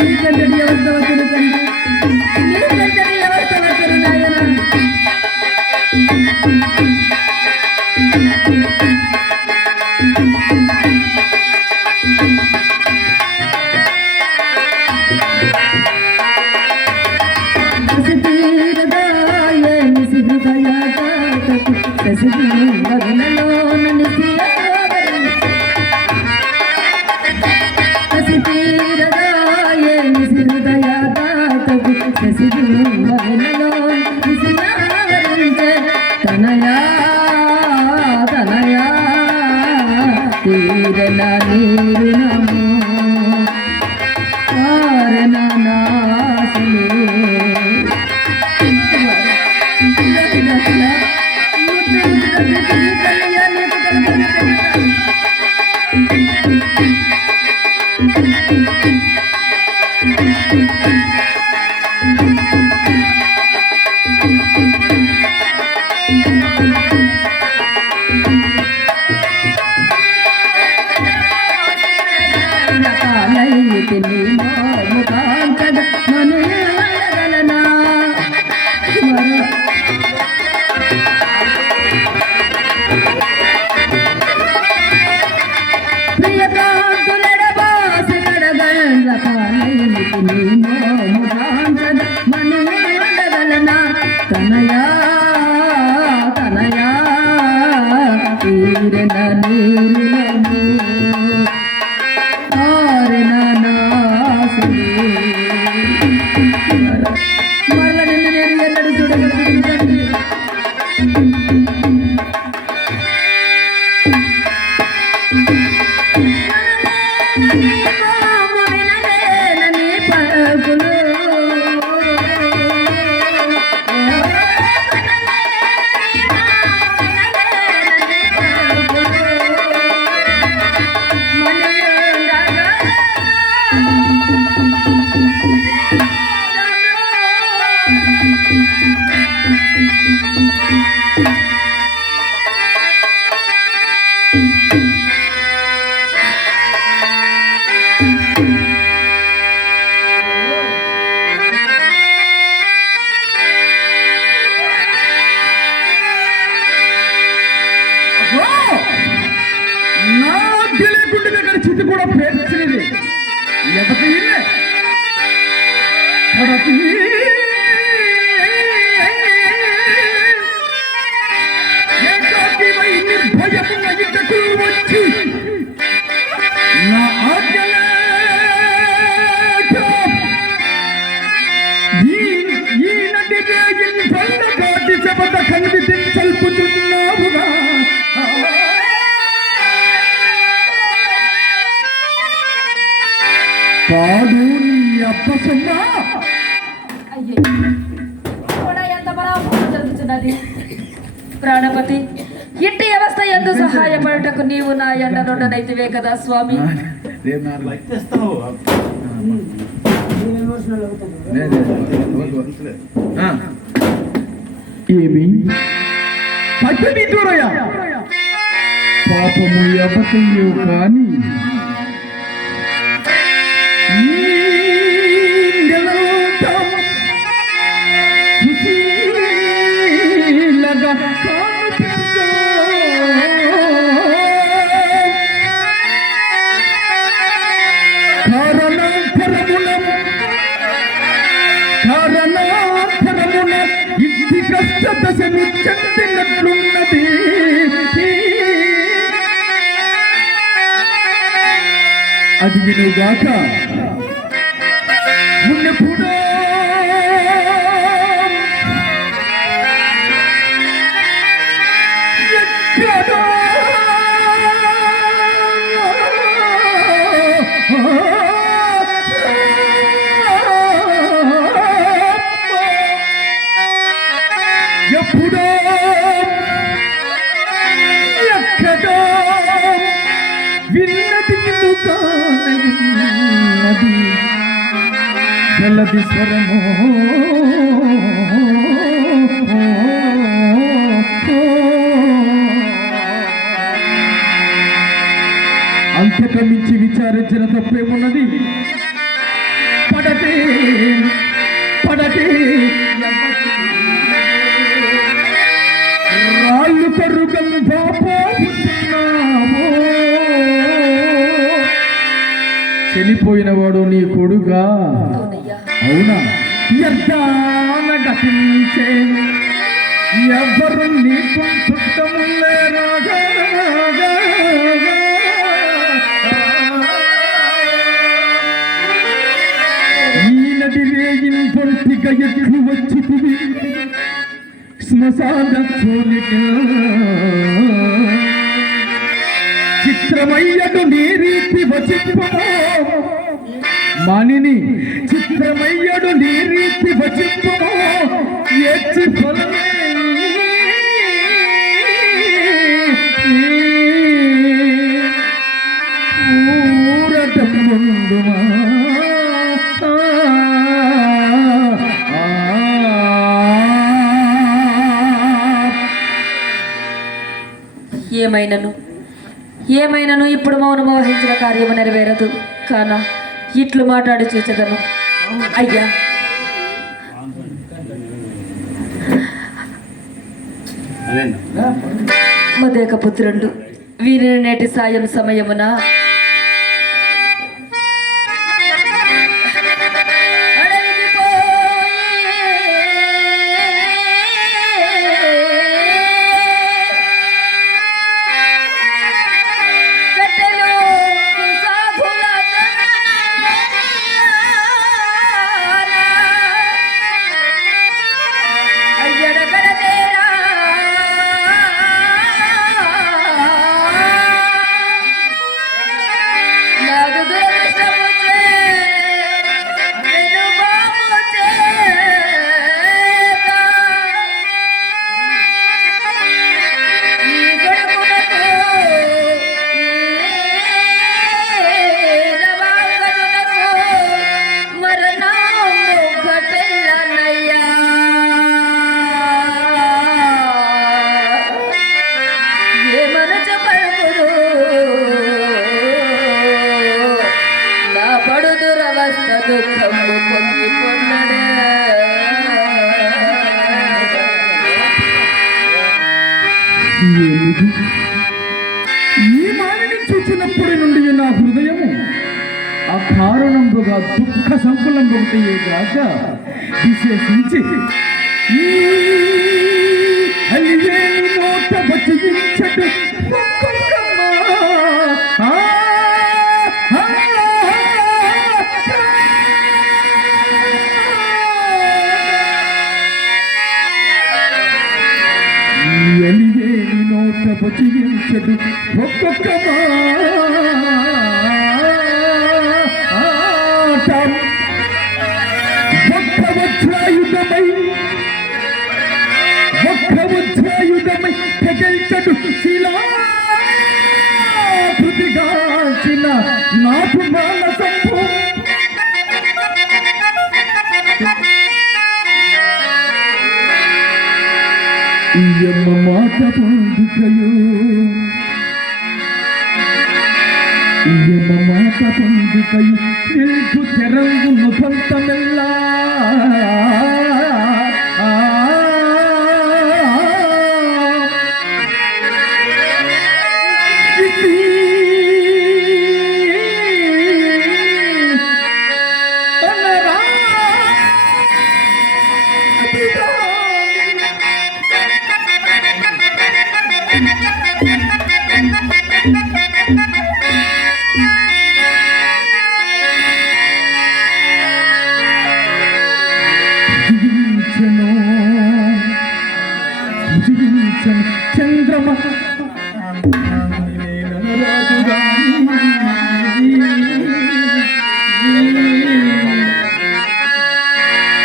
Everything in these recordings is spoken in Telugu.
నీకంతటి ఎవరితవతరు తండ్రి, నీకంతటి ఎవరితవతరు నాయన. తనయా తనయా తీరన నీరునము కారణ నాశలు తనయా తనయా తీరన నీరునము కారణ నాశలు. మరల నిన్ను నేను ఎన్నడూ చూడగలను తండ్రి. చితి కూడా పేర్చినది ఎదటి నిర్భయమున్న ఇటకు వచ్చి నా ఆజ్ఞల ఈ నది పల్ల కాటి చెబట కనిపించల్పుతున్నావుగా. కాదు నీ అప్పసమ్మా ఎంత బరాబరు జరుగుతున్నది. ప్రాణపతి, ఇంటి వ్యవస్థ ఎందు సహాయపడటకు నీవు నా ఎండ నుండనైతివే కదా స్వామి. ఏమి పచ్చని దూరయ్య పాపము ఎవతయ్యో కాని ఇంటి కష్టదశను చెందినట్లున్నది. అది వినుగాక మున్నెప్పుడో ఎక్కడో ఎప్పుడో ఎక్కడో విన్నది కానది గలది స్వరమో అంతకమించి విచారించిన తప్పేమున్నది? పడతే పడతే రాళ్ళు కరుగంగా పోతున్నావు. చనిపోయినవాడు నీ కొడుగా? అవునయ్యా. అవునా? యర్దాన గతించే ఎవరు నీకు చుట్టములే రాగా. ఈనటి రేగిన పొంటిగా ఎట్లు వచ్చితివి శ్మశాన చూలిక. చిత్రమయ్యడు నీ రీతి వచింపో మానిని, చిత్రమయ్యడు నీ రీతి వచింపో ఎచ్చి ఫలమే ఊరటం ముందుమా. ఏమైనను ఇప్పుడు మౌనము వహించిన కార్యము నెరవేరదు కాన ఇట్లు మాట్లాడి చూచెదను. అయ్యా, మదేక పుత్రుండు వీరిని నేటి సాయం సమయమున దుఃఖము పొంగికొన్నడే. ఈ మానని చూచినప్పటి నుండి నా హృదయము అకారణంబుగా దుఃఖ సంకులంబుటయే గాక విశేషించి అలివేని నోట వచ్చించడు ఎలివేని నోట వచ్చించడు ఒక్కొక్క వజ్రాయుధమై తెగల్చడు శిలాకృతిగాంచిన నాకు మానసంభు ఈయమ్మ మాట పొందుకయు ఈయమ్మ మాట పొందుకయు నిల్పు తెరంగు నుభంతమెల్లా చంద్రమ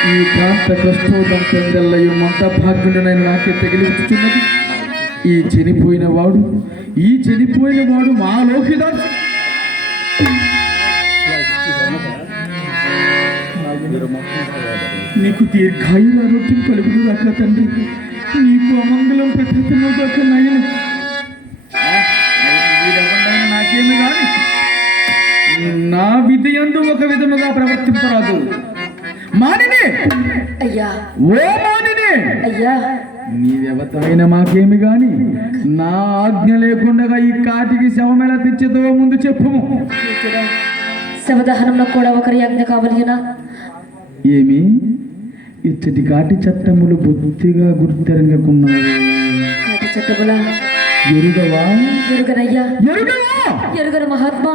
ఈ ప్రాంత కష్టోదం పెందల్లయ్య మంట భాగ్యుడనైన నాకే తగిలించుచున్నది. ఈ చనిపోయిన వాడు మా లోకిదాసు. నీకు దీర్ఘాయురారోగ్యం కలుగుడు దాకా తండ్రి, నీకు అమంగళం ప్రకృతిలో దాకా నాయన నాకేమి కానీ నా విధి యందు ఒక విధముగా ప్రవర్తింపరాదు. మానిని, అయ్యా ఓ మానిని, అయ్యా నీ వ్యవతమైన మాకేమి గాని నా ఆజ్ఞ లేకుండా ఈ కాటికి శవం ఎలా తెచ్చేదో ముందు చెప్పుము. శవదహనంలో కూడా ఒకరి ఆజ్ఞ కావలినా? ఏమి ఇచ్చటి కాటి చట్టములు బుద్ధిగా గుర్తెరంగకున్నావు. కాటి చట్టముల ఎరుగవా? ఎరుగనయ్యా. ఎరుగవా? ఎరుగను మహాత్మా.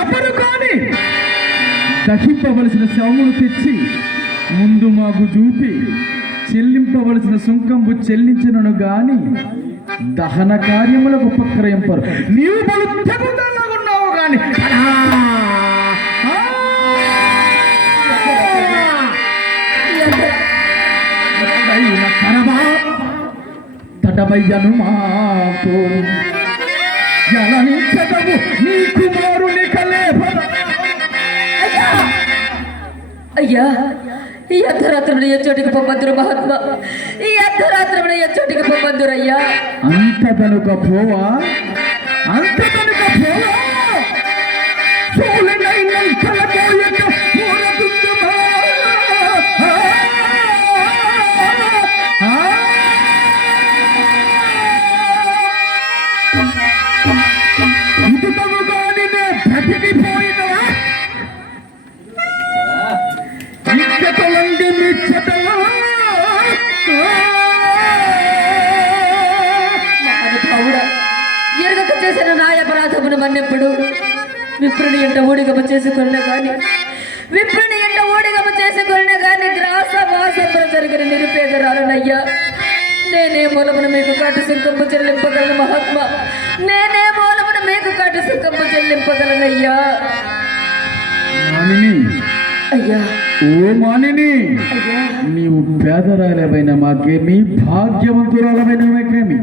ఎవరు కాని దహింపవలసిన శవములు తెచ్చి ముందు మాకు చూపి చెల్లింపవలసిన సుంకంబు చెల్లించినను గాని దహన కార్యములకు ఉపక్రయింపరు. నీవు బలుగున్నావు గాని తటవయ్యను మాకు జలనిచ్చదవు నీ కుమారుని కలేపర. అయ్యా ఈ అర్ధరాత్రుడు ఏ చోటికి పొమ్మందురు మహాత్మా. ఈ అర్ధరాత్రుడు ఏ చోటికి పొమ్మందురు అయ్యా. అంత కనుక పోవా, అంత కనుక పోవా. ఎరుగక చేసిన నా అపరాధమును మన్నెప్పుడు విప్రుని ఎంట ఊడిగమ చేసుకున్న గాని విప్రుని ఎంట ఊడిగమ చేసుకున్న గాని గ్రాస వాసంలో జరిగిన నిరుపేదరాలనయ్యా. నేనే మూలమున మీకు కాటు సుంకము చెల్లింపగలను మహాత్మా. నేనే మూలమున మీకు కాటు సుంకము చెల్లింపగలనయ్యా. అయ్యా ఓ మానిని, అయ్యా నీవు పేదరాలమైన మాకేమి, భాగ్యవంతురాలమైన మాకేమి,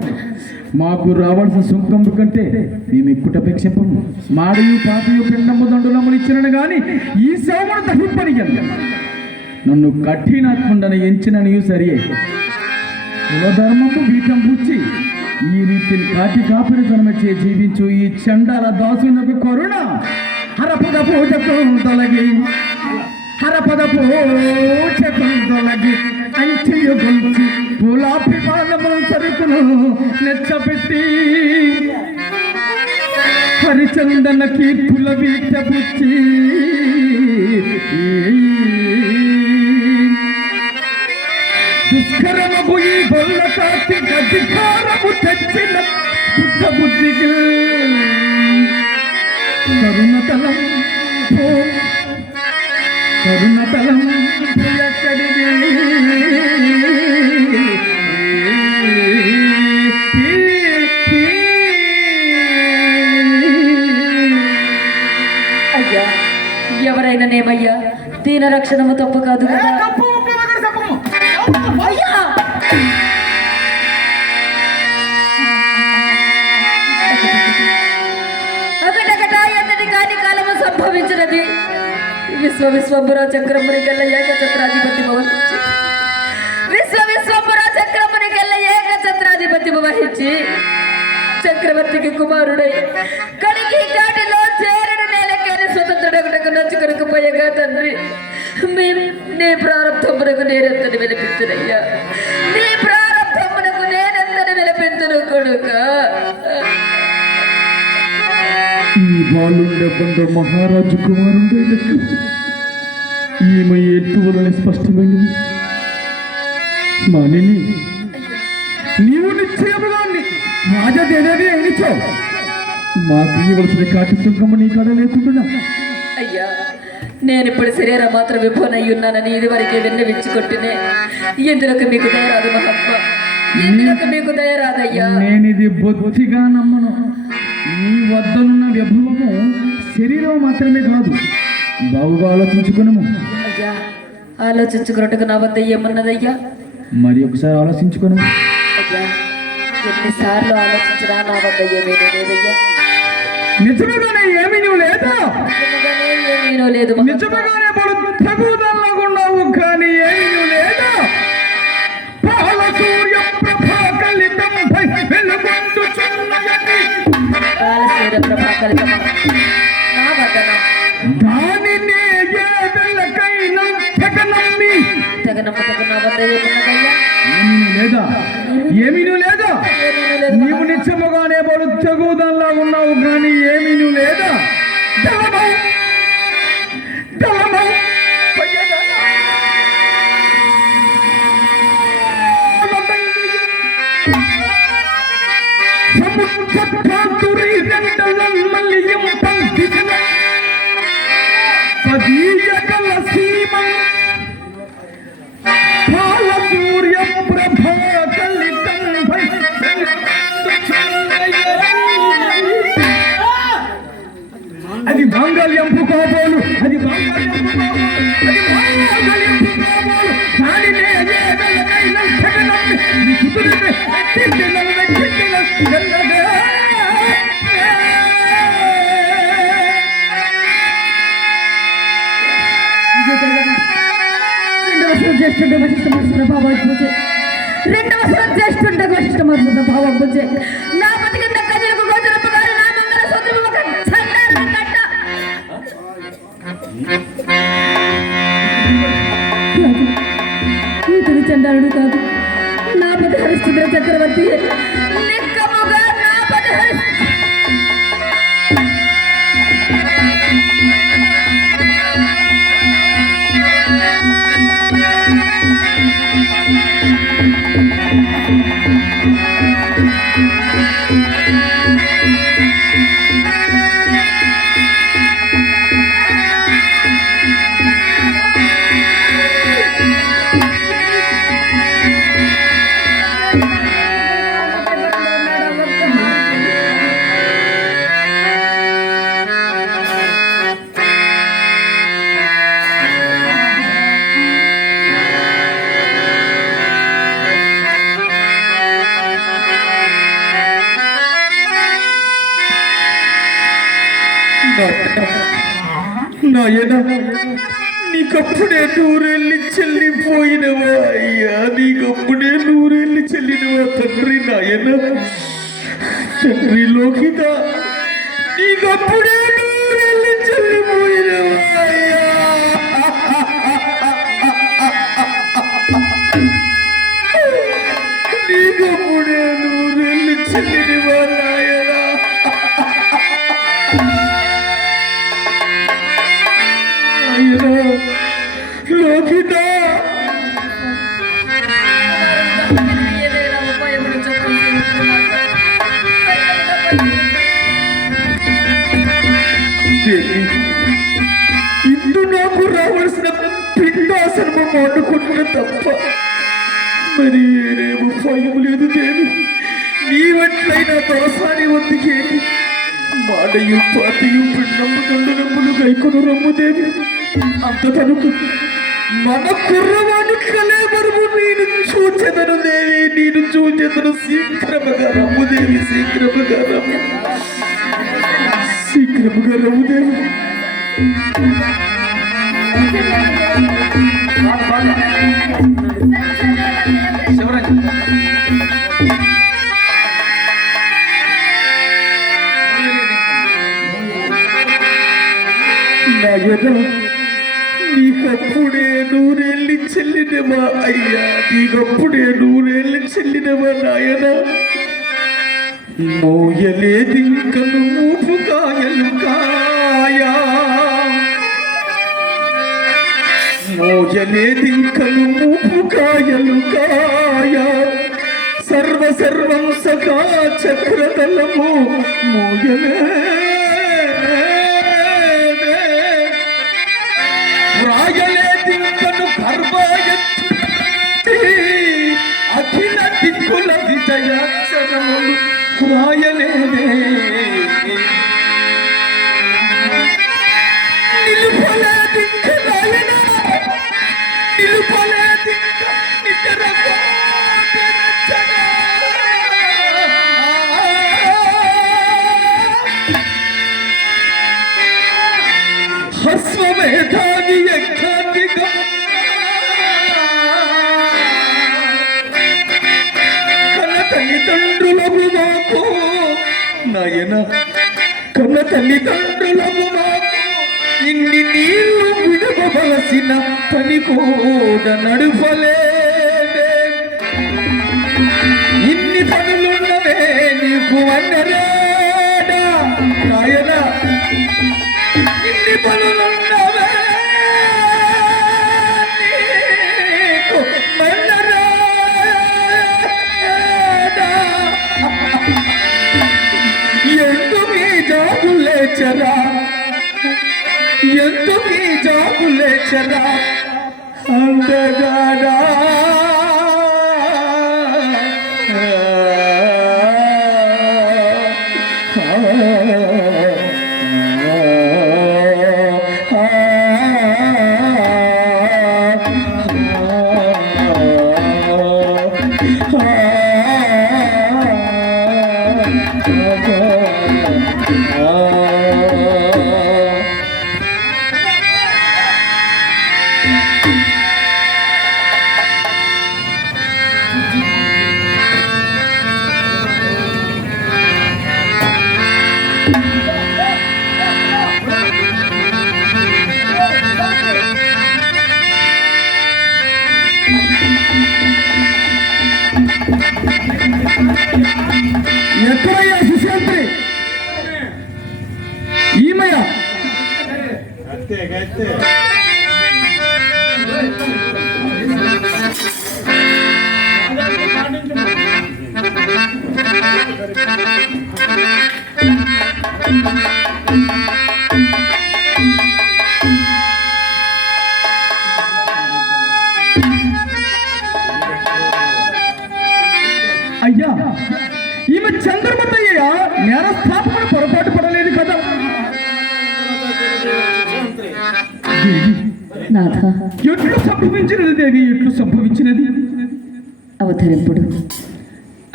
మాకు రావాల్సిన సుంకము కంటే మేము ఎక్కువ అపేక్షింపము. మాడియు పాపియు పిండము దండులములు ఇచ్చినను గాని ఈ శవమును దహింపనియ్యను. నన్ను కఠినాత్ముండని ఎంచిననియు సరియే. కులధర్మము వీటం పుచ్చి ఈ రీతిని కాటి కాపిన జన్మచే జీవించు ఈ చండాల దాసునకు కరుణ హరపద పూజకం తొలగి హరపద పూజకం తొలగి అంచెయు గొంచి గులాబీ పాదములు సరుకును నెచ్చపెట్టి హరిచందన కీర్తుల వీట పుచ్చి దుష్కరమగు ఈ గొల్ల కాటి అధికారము తెచ్చిన బుద్ధ బుద్ధికి కరుణతలం కరుణతలం ఎక్కడిది అయ్యా. ఎవరైనా నేమయ్యా, దీన రక్షణము తప్పు కాదు కదా. అయ్యా ఒకటొకట ఎంతటి కాని కాలము సంభవించినది. విశ్వవిశ్వంబుర చక్రమునికెల్ల ఏకఛత్రాధిపతి వహించి విశ్వవిశ్వంబుర చక్రమునికెల్ల ఏకఛత్రాధిపతి వహించి చక్రవర్తికి కుమారుడై కడికి కాటిలో చేరడు నేలకేని స్వతంత్రుడొకటకు నచ్చుకొనకు పోయగా తండ్రి నీ ప్రారంభమునకు నేనెంతని వినిపించునయ్యా. నీ ప్రారంభమునకు నేనెంతని వినిపించును కొడుక. ఈ బాలుండే బండ మహారాజు కుమారుండే ఈమె ఎట్టు వలన స్పష్టమైంది. మానిని, నీవు నిశ్చయముగాన్ని రాజదేనని అయినచో మాకు ఇవ్వవలసిన కాటి సుంకము నీ కాడ లేకుండా. అయ్యా నేను ఇప్పుడు శరీరం మాత్రం విభోనై ఉన్నానని ఇదివరకే విన్నవించుకుంటేనే ఎందుకు మీకు దయరాదు మహాత్మా. ఎందుకు మీకు దయరాదయ్యా. నేనిది బొత్తిగా నమ్మను. నీ వద్దనున్న విభవము శరీరం మాత్రమే కాదు, బావుగా ఆలోచించుకున్నాము. అయ్యా ఆలోచించుకున్నట్టుగా నా వద్ద ఏమన్నదయ్యా. మరి ఒకసారి ఆలోచించుకుని. అయ్యా ఎన్నిసార్లు ఆలోచించినా నా వద్ద ఏమీ లేదయ్యా. నిజముగానే ఏమీ నువ్వు లేదా? ఏమీ లేదు. నిజముగానే తగుదలగున్నావు కానీ ఏమీ నువ్వు లేదా? పాల సూర్య ప్రభాకలితంపై వెలుగొందుచున్నయని. పాల సూర్య ప్రభాకలితం నా వద్దన దానినే ఏ వెళ్ళకైనా తెగనమ్మి ఏమీనూ లేదా నీవు నిత్యముగానే బడు తెగుదల్లా ఉన్నావు కానీ ఏమీనూ లేదా సూర్య ప్రభా అది మాంగళ్యంపు కోపోలు అది జ్యేష్ఠుంటే వశిష్ఠ ప్రభావం పూజ రెండవ జ్యేష్ఠుంటే వశిష్ఠ ప్రభావం పూజ నా బతికిన ప్రజలకు గోచరపు గారు నా మంగళ సూత్రము ఒక చండాలని కట్ట ఇతడు చండాలుడు కాదు నా పతి హరిశ్చంద్ర చక్రవర్తి నిక్కముగా నా పతి నాయన నీకప్పుడే నూరెళ్ళి చెల్లిపోయినవా అయ్యా నీకప్పుడే నూరెళ్ళి చెల్లినవా తండ్రి నాయన తండ్రి లోకిత నీకప్పుడే నూరెళ్ళి చెల్లిపోయినవా అయ్యా నీకప్పుడే నూరెళ్ళి చెల్లినవా నాయన లోకిత ఇందు నాకు రావాల్సిన పిండాసనము వండుకుంటున్న తప్ప మరి వేరే ఉపాయం లేదు దేవి నీవట్లయినా దోసాని వద్దకేది మాటయు పాటయు పిండము దండు నమ్ములు గైకొను రమ్ము దేవి అంత తనకు మన కుర్రవాడు కలేబరువు నేను చూచెదను దేవి నేను చూచెదను శీఘ్రముగా రమ్ము దేవి శీఘ్రముగా రమ్ము శీఘ్రముగా రమ్ము దేవి నీకప్పుడే నూరేళ్ళి చెల్లినవా అయ్యా నీకప్పుడే నూరేళ్ళి చెల్లినవా నాయన మోయలేదింకను మూపు కాయలు కాయా మోయలేదింకను మూపు కాయలు కాయా సర్వం సఖా చక్రతలము మోయలే రాయలేదింకను గర్భాయత్తి అఖిల దిక్కుల విజయాక్షరములు రాయలేదే నిలుపలేదింక రాయన నిలుపలేదింక నిద్రగా హస్వమేధాని యజ్ఞాతిగా కన్న తల్లిదండ్రులకు మాకు నాయన కన్న తల్లిదండ్రులకు మాకు ఇన్ని నీళ్లు విడవలసిన పని కూడా నడుపలేదే. ఇన్ని పనులున్నవే నీకు అన్నరేడా నాయనా, ఇన్ని పనులున్నవే నీకు అన్నరేడా. ఎందుకు ఈ జాబులేచరా, ఎందుకు ఈ జాబులేచరా అందగాడా. ఎక్కడయ్యా సుశాంత్రి? ఈమయ్యా అయ్యా, ఈమె చంద్రమతయ్య నేరస్థాపకుడు పొరపాటు పడలేదు కదా. నాథ, ఎట్లు సంభవించినది దేవి, ఎట్లు సంభవించినది? అవతరింపుడు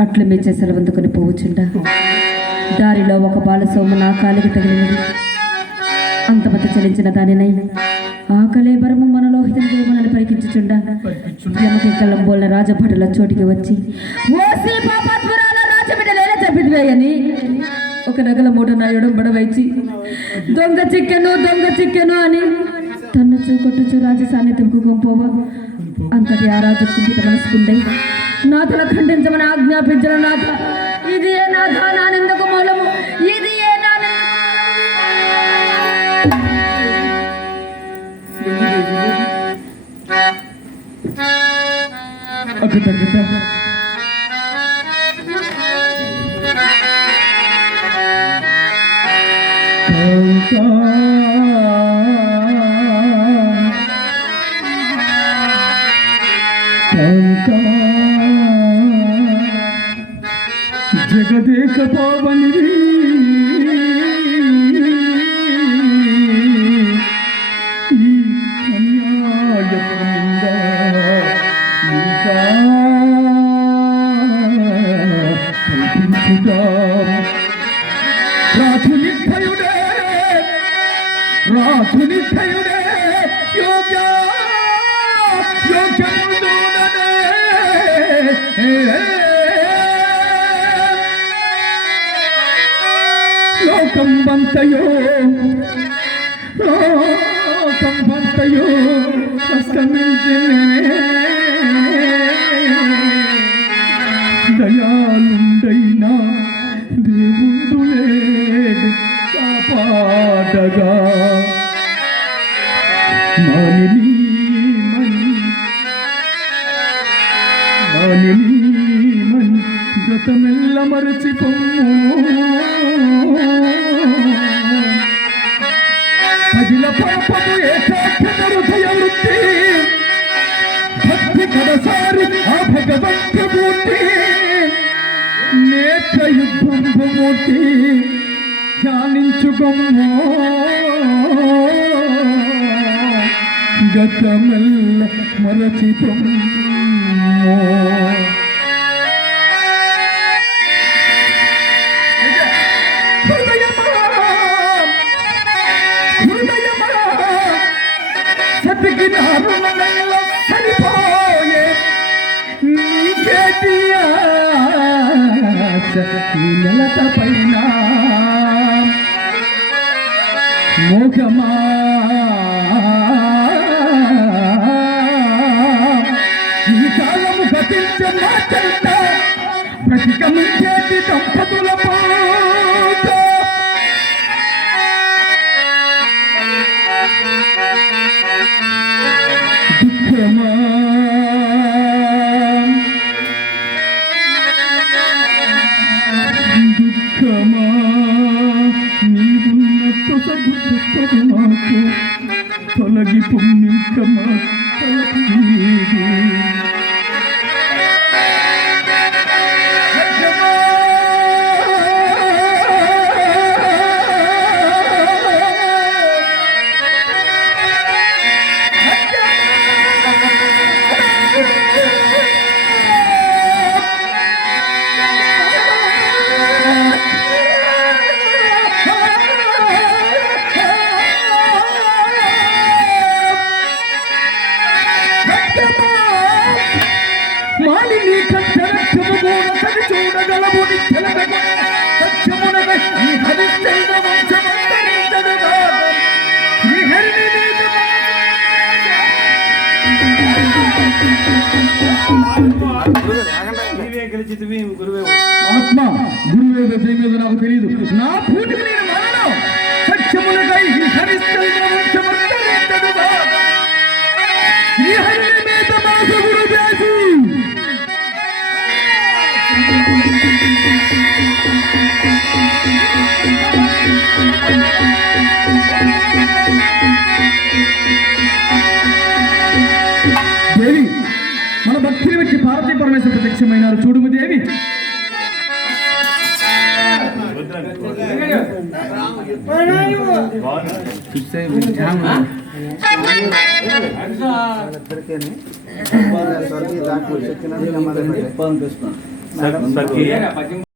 అట్లు మెచ్చే సెలవందుకొని పోవచ్చుండా దారిలో ఒక బాలసోమ నా కాలికి తగిలినది. అంతమతి చలించిన దానినై ఆకలే బరము మనలోహితం దేవునని పరికించుచుండా యమకి కళ్ళంబోళ్ళ రాజభటుల చోటికి వచ్చి ఓసి పాపాత్మురాల రాజబిడ్డలేలా చెప్పిదివేయని ఒక నగల మూట నాయుడు బడవైచి దొంగ చిక్కెను అని తన్నుచు కొట్టుచు రాజ సాన్నిధ్యంకు గొంపోవా. అంతటి ఆ రాజు కుంఠిత మనసుకుండై నాథల ఖండించమని ఆజ్ఞాపించిన నాథ, ఇది ఏ నాథ నానెందుకు మూలము, ఇది ఏ జగదేక పావని ఈ అన్యాయముంద ఇంకా కల్పించుట రాజునిర్భయుడే యోగ్యముందుననే లోకంబంతయో అస్తమించనే దయాలుండైనా దేవుండులే కాపాడగా. మానిని గతమెల్ల మరచిపోము, పదిల పాపము ఏకాగ్రత హృదయ వృత్తి భక్తి కడసారి ఆ భగవంతమూర్తి నేత్ర యుద్ధంభమూర్తి ధ్యానించుకొమ్మో. గతమెల్ల మరచిపోము. సరిపోయే నీకేటియా ఈ నెలత పైన మోకమా ఈ కాలము గతించే మాటంట ప్రతిగమించేటి దంపతుల పాట దుఃఖమా దుఃఖమా నీవున్న తొసగుప్పదు మాకు తొలగి పొమ్మింకమా తలపు నీది మాలిని కంఠరక్షముగోన కవి చూడగలవు నిత్యలగ సత్యమునగ ఈ హరిశ్చంద్ర వంశమంతరించదుగా ఈ హరిని మహాత్మ గురువేద మీద నాకు తెలియదు నా పూటికి నేను మరణం సత్యమునగ ఈ హరిశ్చంద్ర వంశమంతరించదుగా ఈ హరిని మీద మాస గురు వ్యాసి దేవి మన భక్తిని బట్టి పార్వతీ పరమేశ్వర ప్రత్యక్షమైనారు చూడుము దేవి స్వర్గీయ